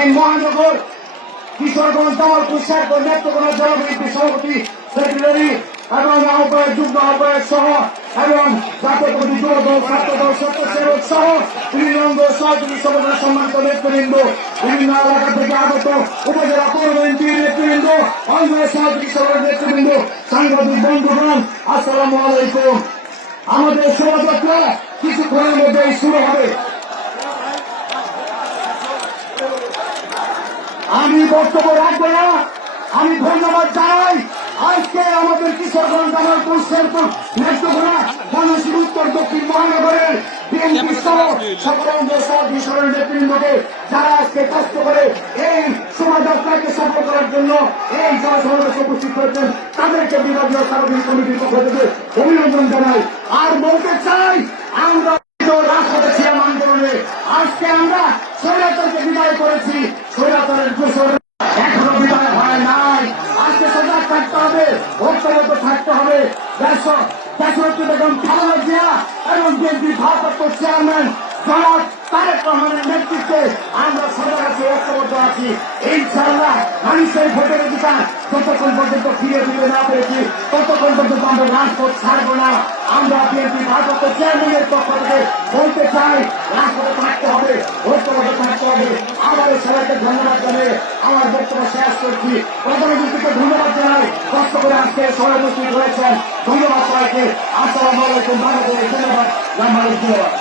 দক্ষিণ মহানগর কিশোরগঞ্জ জামালপুর শেরপুর নেত্রকোনা জেলা বিএনপির সভাপতি সেক্রেটারি এবং আহ্বায়ক যুগ্ম আহ্বায়ক সহ এবং জাতীয় কমিটি যুবদল ছাত্রদল স্বেচ্ছাসেবক সহ বিভিন্ন সহযোগী সমাজের সম্মানিত নেতৃবৃন্দ, বিভিন্ন এলাকা থেকে আগত উপজেলা পৌর বিএনপির নেতৃবৃন্দ, অন্য সহযোগী সমাজের নেতৃবৃন্দ, সাংবাদিক বন্ধুগণ, আসসালামু আলাইকুম। আমাদের শোভাযাত্রা কিছুক্ষণের মধ্যেই শুরু হবে। আমি বক্তব্য রাখবো না। আমি ধন্যবাদ জানাই আজকে আমাদের কিশোরগঞ্জ জামালপুর শেরপুর নেত্রকোনা ময়মনসিংহ উত্তর দক্ষিণ মহানগরের বিএনপি সহ সকল সহযোগী নেতৃবৃন্দকে যারা আজকে কষ্ট করে এই শোভাযাত্রাকে সফল করার জন্য এই জনসমাবেশে উপস্থিত হয়েছেন তাদেরকে বিভাগীয় সার্বজনীন কমিটির পক্ষ থেকে অভিনন্দন জানাই। আর বলতে চাই, আমরা রাজপথে ছিলাম আন্দোলনে, আজকে আমরা স্বৈরাচারকে বিদায় করেছি। স্বৈরাচারের দোষর এখনো বিদায় হয় নাই। আজকে সজাগ থাকতে হবে, ঐক্যবদ্ধ থাকতে হবে। দেশরত্ন বেগম খালেদা জিয়া এবং বিএনপির ভারপ্রাপ্ত চেয়ারম্যান জনাব তারেক রহমানের নেতৃত্বে আমরা সজাগ আছি, ঐক্যবদ্ধ আছি। ইনশাআল্লাহ মানুষের ভোটের অধিকার যতক্ষণ পর্যন্ত ফিরে দিতে না পেরেছি ততক্ষণ পর্যন্ত আমরা রাজপথ ছাড়বো না। আমরা বিএনপি ভারপ্রাপ্ত চেয়ারম্যানের পক্ষ থেকে বলতে চাই, রাজপথে থাকতে হবে, ঐক্যবদ্ধ থাকতে হবে। আবারও সবাইকে ধন্যবাদ জানিয়ে আমার বক্তব্য শেষ করছি। প্রধানমন্ত্রীকে ধন্যবাদ জানাই, কষ্ট করে আজকে সবাই উপস্থিত হয়েছেন। ধন্যবাদ সবাইকে। আসসালামু আলাইকুম। ধন্যবাদ।